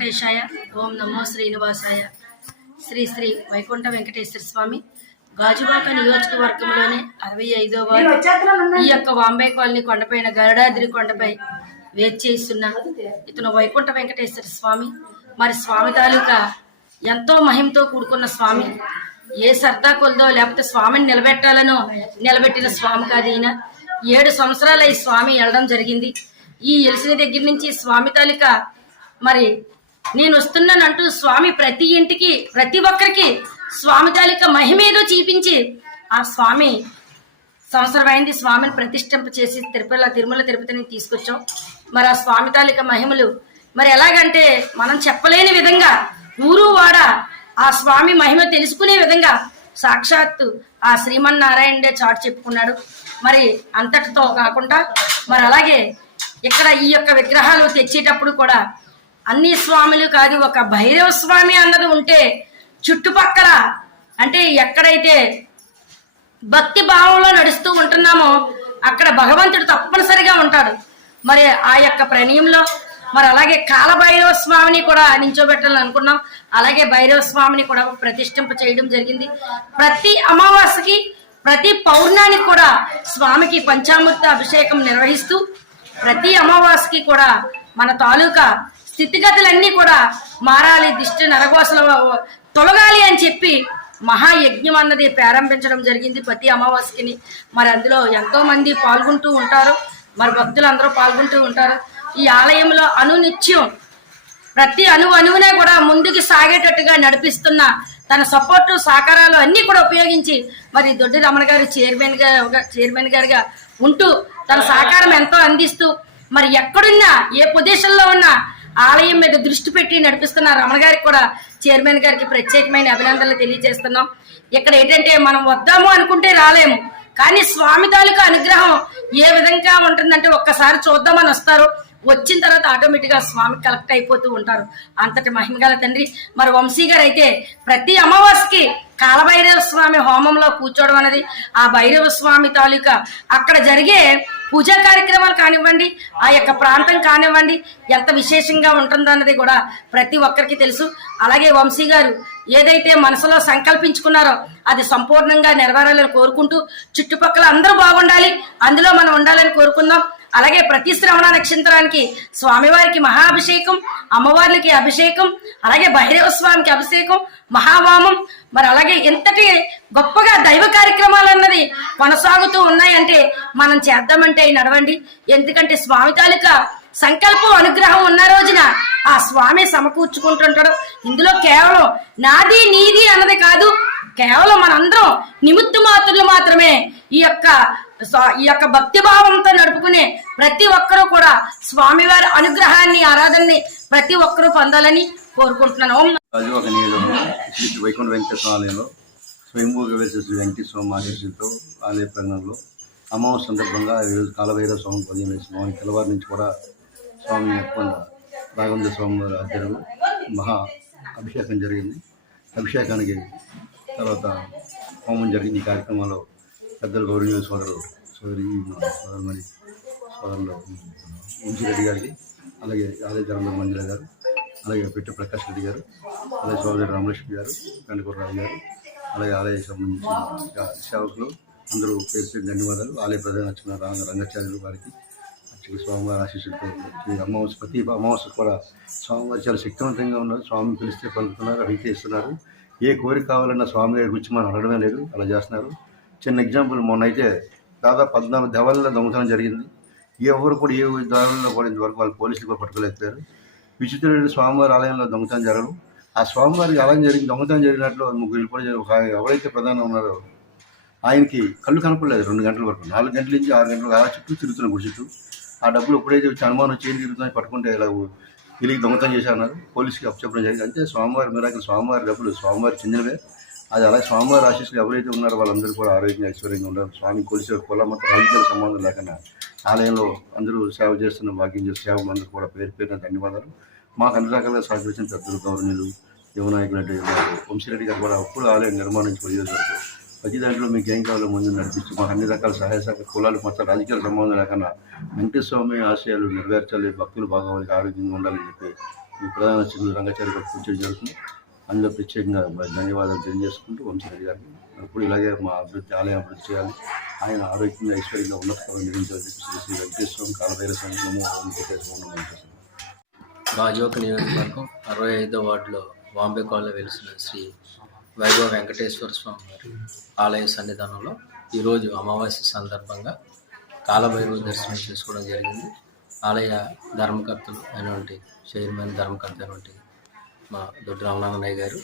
వెంకటేశాయ. ఓం నమో శ్రీనివాసాయ. శ్రీ శ్రీ వైకుంఠ వెంకటేశ్వర స్వామి గాజువాక నియోజకవర్గంలోనే 65వ వార్డు ఈ యొక్క వాంబే కాలనీ కొండపైన గరుడాద్రి కొండపై వేచేస్తున్న ఇతను వైకుంఠ వెంకటేశ్వర స్వామి. మరి స్వామి తాలూకా ఎంతో మహిమతో కూడుకున్న స్వామి. ఏ సర్దా కొలదో లేకపోతే స్వామిని నిలబెట్టాలనో నిలబెట్టిన స్వామి కాదు ఈయన. 7 సంవత్సరాలు ఈ స్వామి వెళ్ళడం జరిగింది. ఈ ఎలిసిన దగ్గర నుంచి స్వామి తాలూకా మరి నేను వస్తున్నానంటూ స్వామి ప్రతి ఇంటికి ప్రతి ఒక్కరికి స్వామి తాలూకా మహిమేదో చూపించి ఆ స్వామి సంవత్సరం అయింది స్వామిని ప్రతిష్ఠింప చేసి తిరుమల తిరుపతిని తీసుకొచ్చాం. మరి ఆ స్వామి తాలూకా మహిమలు మరి ఎలాగంటే మనం చెప్పలేని విధంగా ఊరు వాడ ఆ స్వామి మహిమ తెలుసుకునే విధంగా సాక్షాత్తు ఆ శ్రీమన్నారాయణుడే చాటు చెప్పుకున్నాడు. మరి అంతటితో కాకుండా మరి అలాగే ఇక్కడ ఈ యొక్క విగ్రహాలు తెచ్చేటప్పుడు కూడా అన్ని స్వాములు కాదు, ఒక భైరవ స్వామి అన్నది ఉంటే చుట్టుపక్కల అంటే ఎక్కడైతే భక్తి భావంలో నడుస్తూ ఉంటున్నామో అక్కడ భగవంతుడు తప్పనిసరిగా ఉంటాడు. మరి ఆ యొక్క ప్రణయంలో మరి అలాగే కాలభైరవ స్వామిని కూడా నించోబెట్టాలని అనుకున్నాం. అలాగే భైరవ స్వామిని కూడా ప్రతిష్ఠింప చేయడం జరిగింది. ప్రతి అమావాస్యకి ప్రతి పౌర్ణానికి కూడా స్వామికి పంచామృత అభిషేకం నిర్వహిస్తూ ప్రతి అమావాస్యకి కూడా మన తాలూకా స్థితిగతులన్నీ కూడా మారాలి, దిష్టి నరగోసలు తొలగాలి అని చెప్పి మహాయజ్ఞం అన్నది ప్రారంభించడం జరిగింది ప్రతి అమావాస్యకిని. మరి అందులో ఎంతో మంది పాల్గొంటూ ఉంటారు, మరి భక్తులు అందరూ పాల్గొంటూ ఉంటారు. ఈ ఆలయంలో అనునిత్యం ప్రతి అణువున కూడా ముందుకు సాగేటట్టుగా నడిపిస్తున్న తన సపోర్టు సహకారాలు అన్నీ కూడా ఉపయోగించి మరి దొడ్డి రమణ గారు చైర్మన్ గారుగా ఉంటూ తన సహకారం ఎంతో అందిస్తూ మరి ఎక్కడున్నా ఏ పొజిషన్లో ఉన్నా ఆలయం మీద దృష్టి పెట్టి నడిపిస్తున్న రమణ గారికి కూడా చైర్మన్ గారికి ప్రత్యేకమైన అభినందనలు తెలియజేస్తున్నాం. ఇక్కడ ఏంటంటే మనం వద్దాము అనుకుంటే రాలేము, కానీ స్వామి తాలూకా అనుగ్రహం ఏ విధంగా ఉంటుందంటే ఒక్కసారి చూద్దామని వస్తారు, వచ్చిన తర్వాత ఆటోమేటిక్గా స్వామి కలెక్ట్ అయిపోతూ ఉంటారు. అంతటి మహిమగల తండ్రి. మరి వంశీ గారు అయితే ప్రతి అమావాస్యకి కాలభైరవ స్వామి హోమంలో కూర్చోవడం అనేది ఆ భైరవ స్వామి తాలూకా అక్కడ జరిగే పూజా కార్యక్రమాలు కానివ్వండి, ఆ యొక్క ప్రాంతం కానివ్వండి ఎంత విశేషంగా ఉంటుందో అన్నది కూడా ప్రతి ఒక్కరికి తెలుసు. అలాగే వంశీ గారు ఏదైతే మనసులో సంకల్పించుకున్నారో అది సంపూర్ణంగా నెరవేరాలని కోరుకుంటూ చుట్టుపక్కల అందరూ బాగుండాలి, అందులో మనం ఉండాలని కోరుకుందాం. అలాగే ప్రతి శ్రవణ నక్షత్రానికి స్వామివారికి మహాభిషేకం, అమ్మవార్లకి అభిషేకం, అలాగే భైరవ స్వామికి అభిషేకం, మహావామం. మరి అలాగే ఎంతటి గొప్పగా దైవ కార్యక్రమాలు అన్నది కొనసాగుతూ ఉన్నాయంటే మనం చేద్దామంటే నడవండి. ఎందుకంటే స్వామి తాలూకా సంకల్పం అనుగ్రహం ఉన్న రోజున ఆ స్వామి సమకూర్చుకుంటుంటాడు. ఇందులో కేవలం నాది నీది అన్నది కాదు, కేవలం మనందరం నిమిత్త మాత్రులు మాత్రమే. ఈ యొక్క భక్తి భావంతో నడుపుకునే ప్రతి ఒక్కరూ కూడా స్వామివారి అనుగ్రహాన్ని ఆరాధనని ప్రతి ఒక్కరూ పొందాలని కోరుకుంటున్నాను. వైకుంఠ వెంకటేశ్వర ఆలయంలో స్వయంభూగా వేసే శ్రీ వెంకటేశ్వర స్వామి ఆశీస్సులతో ఆలయ ప్రాంగణంలో అమావాస్య సందర్భంగా ఈరోజు కాలభైరవ స్వామి 15 స్వామి తెల్లవారి నుంచి కూడా స్వామి రాఘవేంద్ర స్వామి వారి ఆధ్వర్యంలో మహా అభిషేకం జరిగింది. అభిషేకానికి తర్వాత హోమం జరిగింది. ఈ కార్యక్రమంలో పెద్దలు గౌరవనీయ సోదరులు వంశీరెడ్డి గారికి, అలాగే ఆలయ ధర్మ మంజుల గారు, అలాగే పిట్ట ప్రకాష్ రెడ్డి గారు, అలాగే సోదరు రామలక్ష్మి గారు, కందుకూరరావు గారు, అలాగే ఆలయ సంబంధించిన సేవకులు అందరూ పేరు ధన్యవాదాలు. ఆలయ ప్రధాన అర్చన రంగాచార్యులు వారికి స్వామివారి ఆశీస్సులతో అమావాస్య ప్రతి అమావాస్య కూడా స్వామివారు చాలా శక్తివంతంగా ఉన్నారు. స్వామిని పిలిస్తే పలుకుతున్నారు, అడిగితే ఇస్తున్నారు. ఏ కోరిక కావాలన్నా స్వామి గారి గురించి మనం అడగడమే లేదు, అలా చేస్తున్నారు. చిన్న ఎగ్జాంపుల్, మొన్న అయితే దాదాపు 14 దేవాలయాల్లో దొంగతనం జరిగింది. ఎవరు కూడా ఏ దారుల్లో కూడా ఇంతవరకు వాళ్ళు పోలీసులు కూడా పట్టుకోలేకపోయారు. విచిత్రమైన స్వామివారి ఆలయంలో దొంగతనం జరగడం, ఆ స్వామివారికి ఆలయం దొంగతనం జరిగినట్లు ముగ్గురు వెళ్ళిపోయి ఎవరైతే ప్రధానం ఉన్నారో ఆయనకి కళ్ళు కనపడలేదు 2 గంటల వరకు. 4 గంటల నుంచి 6 గంటలకు ఆ చుట్టూ తిరుగుతున్న గుడి చుట్టూ. ఆ డబ్బులు ఎప్పుడైతే వచ్చి అనుమానం వచ్చి ఏం తిరుగుతుందని పట్టుకుంటే ఇలా తిరిగి దొంగతనం చేశారన్నారు. పోలీసుకి అప్పచెప్పడం జరిగింది. అంతే స్వామివారి మిరాకిల్, స్వామివారి డబ్బులు స్వామివారి చెందినవే. అది అలాగే స్వామివారి ఆశీస్సులు ఎవరైతే ఉన్నారో వాళ్ళందరూ కూడా ఆరోగ్యంగా ఐశ్వర్యంగా ఉన్నారు. స్వామి కొలిసే కుల మొత్తం రాజకీయ సంబంధం లేకుండా ఆలయంలో అందరూ సేవ చేస్తున్న భాగ్యం చేసే సేవలు అందరూ కూడా పేరు పేరున ధన్యవాదాలు. మాకు అన్ని రకాలుగా సహకరించిన పెద్దలు గౌరవనీయులు యువనాయకులు అంటే వంశీరెడ్డి గారు కూడా అప్పుడు ఆలయం నిర్మాణించి ప్రతి దాంట్లో మీకు ఏం కావాలో ముందు నడిపించి మాకు అన్ని రకాల సహాయ సహకార కులాలు మొత్తం రాజకీయ సంబంధం లేకుండా వెంకటేశ్వర స్వామి ఆశయాలు నెరవేర్చాలి, భక్తులు బాగోవాలి, ఆరోగ్యంగా ఉండాలని చెప్పి ఈ ప్రధాన అర్చకులు రంగాచారి గారు పూజ జరుగుతుంది. అందులో ప్రత్యేకంగా మరి ధన్యవాదాలు తెలియజేసుకుంటూ వంశీరెడ్డి గారికి ఇప్పుడు ఇలాగే మా ఆలయం అభివృద్ధి చేయాలి, ఆయన ఆరోగ్యంగా ఐశ్వర్యంగా ఉన్నతమైన నిర్మించాలని చెప్పి శ్రీ శ్రీ వెంకటేశ్వరం కాలభైరవ సంఘము వెంకటేశ్వరం. గాజువాక నియోజకవర్గం 65వ వార్డులో బాంబే కాలనీలో వెలిసిన శ్రీ వైభవ వెంకటేశ్వర స్వామి వారి ఆలయ సన్నిధానంలో ఈరోజు అమావాస్య సందర్భంగా కాలభైరవ దర్శనం చేసుకోవడం జరిగింది. ఆలయ ధర్మకర్తలు అయినటువంటి చైర్మన్ ధర్మకర్త అయినటువంటి మా దొడ్డి రామనాథయ్య గారు,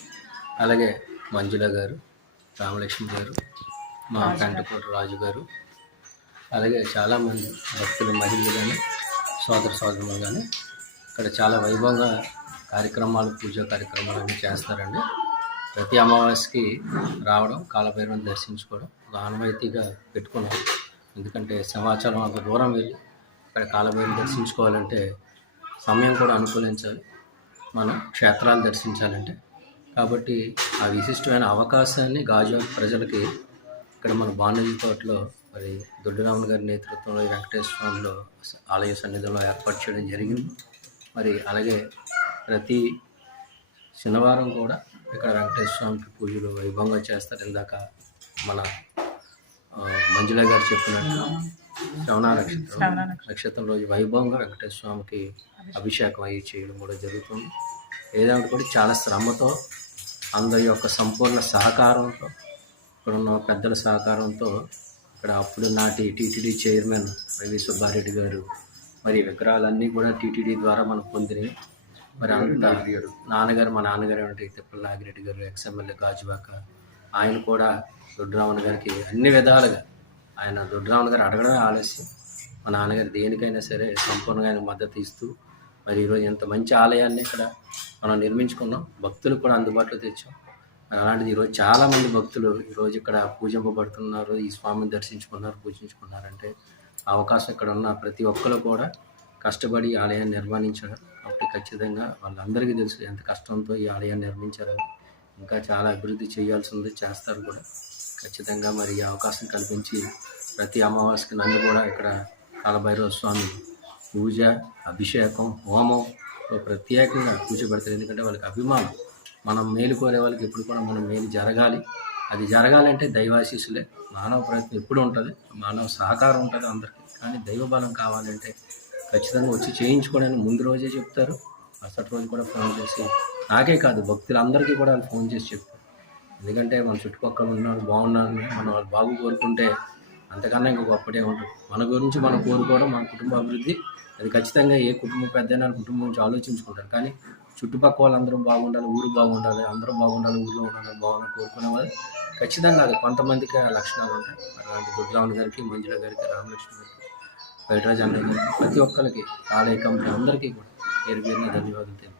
అలాగే మంజుల గారు, రామలక్ష్మి గారు, మా కంటకోట రాజు గారు, అలాగే చాలామంది భక్తులు మహిళలు కానీ సోదర సోదరులు కానీ ఇక్కడ చాలా వైభవంగా కార్యక్రమాలు, పూజా కార్యక్రమాలు అన్నీ చేస్తారండి. ప్రతి అమావాస్యకి రావడం, కాలభైరవుని దర్శించుకోవడం ఒక ఆనవాయితీగా పెట్టుకున్నాం. ఎందుకంటే సింహాచలం అంత దూరం వెళ్ళి ఇక్కడ కాలభైరవుని దర్శించుకోవాలంటే సమయం కూడా అనుకూలించాలి, మనం క్షేత్రాలు దర్శించాలంటే. కాబట్టి ఆ విశిష్టమైన అవకాశాన్ని గాజువాక ప్రజలకి ఇక్కడ మన బాణలికోటలో మరి దొడ్డిరామన్ గారి నేతృత్వంలో వెంకటేశ్వర స్వామిలో ఆలయ సన్నిధిలో ఏర్పాటు చేయడం జరిగింది. మరి అలాగే ప్రతి శనివారం కూడా ఇక్కడ వెంకటేశ్వర స్వామికి పూజలు వైభవంగా చేస్తారు. ఇందాక మన మంజుల గారు చెప్పినట్టు శ్రవణ నక్షత్రం రోజు వైభవంగా వెంకటేశ్వర స్వామికి అభిషేకం అయ్యి చేయడం కూడా జరుగుతుంది. ఏదంటే కూడా చాలా శ్రమతో, అందరి యొక్క సంపూర్ణ సహకారంతో, ఇక్కడున్న పెద్దల సహకారంతో, ఇక్కడ అప్పుడు నాటి టీటీడీ చైర్మన్ వైవి సుబ్బారెడ్డి గారు మరి విగ్రహాలన్నీ కూడా టీటీడీ ద్వారా మనం పొందినవి. మరి అంత నాన్నగారు, మా నాన్నగారు అంటే తిప్పల నాగిరెడ్డి గారు, ఎక్స్ఎమ్మెల్యే గాజువాక, ఆయన కూడా దొడ్డిరామన్ గారికి అన్ని విధాలుగా, ఆయన దొడ్డిరామన్ గారు అడగడమే ఆలస్యం, మా నాన్నగారు దేనికైనా సరే సంపూర్ణంగా ఆయన మద్దతు ఇస్తూ మరి ఈరోజు ఇంత మంచి ఆలయాన్ని ఇక్కడ మనం నిర్మించుకున్నాం, భక్తులు కూడా అందుబాటులో తెచ్చాం. అలాంటిది ఈరోజు చాలామంది భక్తులు ఈరోజు ఇక్కడ పూజింపబడుతున్నారు, ఈ స్వామిని దర్శించుకున్నారు, పూజించుకున్నారంటే అవకాశం ఇక్కడ ఉన్న ప్రతి ఒక్కరు కూడా కష్టపడి ఆలయాన్ని నిర్మాణించారు. కాబట్టి ఖచ్చితంగా వాళ్ళందరికీ తెలుసు ఎంత కష్టంతో ఈ ఆలయాన్ని నిర్మించారని. ఇంకా చాలా అభివృద్ధి చేయాల్సి ఉంది, చేస్తారు కూడా ఖచ్చితంగా. మరి ఈ అవకాశం కల్పించి ప్రతి అమావాస్యకి నన్ను కూడా ఇక్కడ కాలభైరవ స్వామి పూజ, అభిషేకం, హోమంలో ప్రత్యేకంగా పూజ పెడతారు. ఎందుకంటే వాళ్ళకి అభిమానం, మనం మేలు కోరే వాళ్ళకి ఎప్పుడు కూడా మనం మేలు జరగాలి. అది జరగాలంటే దైవాశీస్సులే, మానవ ప్రయత్నం ఎప్పుడు ఉంటుంది, మానవ సహకారం ఉంటుంది అందరికీ. కానీ దైవబలం కావాలంటే ఖచ్చితంగా వచ్చి చేయించుకోవడానికి ముందు రోజే చెప్తారు. మరుసటి రోజు కూడా ఫోన్ చేసి, నాకే కాదు భక్తులందరికీ కూడా వాళ్ళు ఫోన్ చేసి చెప్తారు. ఎందుకంటే మన చుట్టుపక్కల ఉన్న వాళ్ళు బాగున్నారని, మనం వాళ్ళు బాగు కోరుకుంటే అంతకన్నా ఇంకా గొప్పటే ఉంటుంది. మన గురించి మనం కోరుకోవడం, మన కుటుంబ అభివృద్ధి, అది ఖచ్చితంగా ఏ కుటుంబం పెద్దైనా కుటుంబం గురించి ఆలోచించుకుంటారు. కానీ చుట్టుపక్కల వాళ్ళందరూ బాగుండాలి, ఊరు బాగుండాలి, అందరూ బాగుండాలి, ఊళ్ళో ఉండాలి, బాగుండాలి కోరుకునే వాళ్ళు ఖచ్చితంగా అది కొంతమందికి ఆ లక్షణాలు ఉంటాయి. అలాంటి దొడ్డిరామన్ గారికి, మంజుల గారికి, రామలక్ష్మి గారికి, బయటరాజు అన్నయ్య గారికి, ప్రతి ఒక్కరికి, ఆలయ కమిటీ అందరికీ కూడా పేరు పేరున ధన్యవాదాలు తెలియజేస్తాను.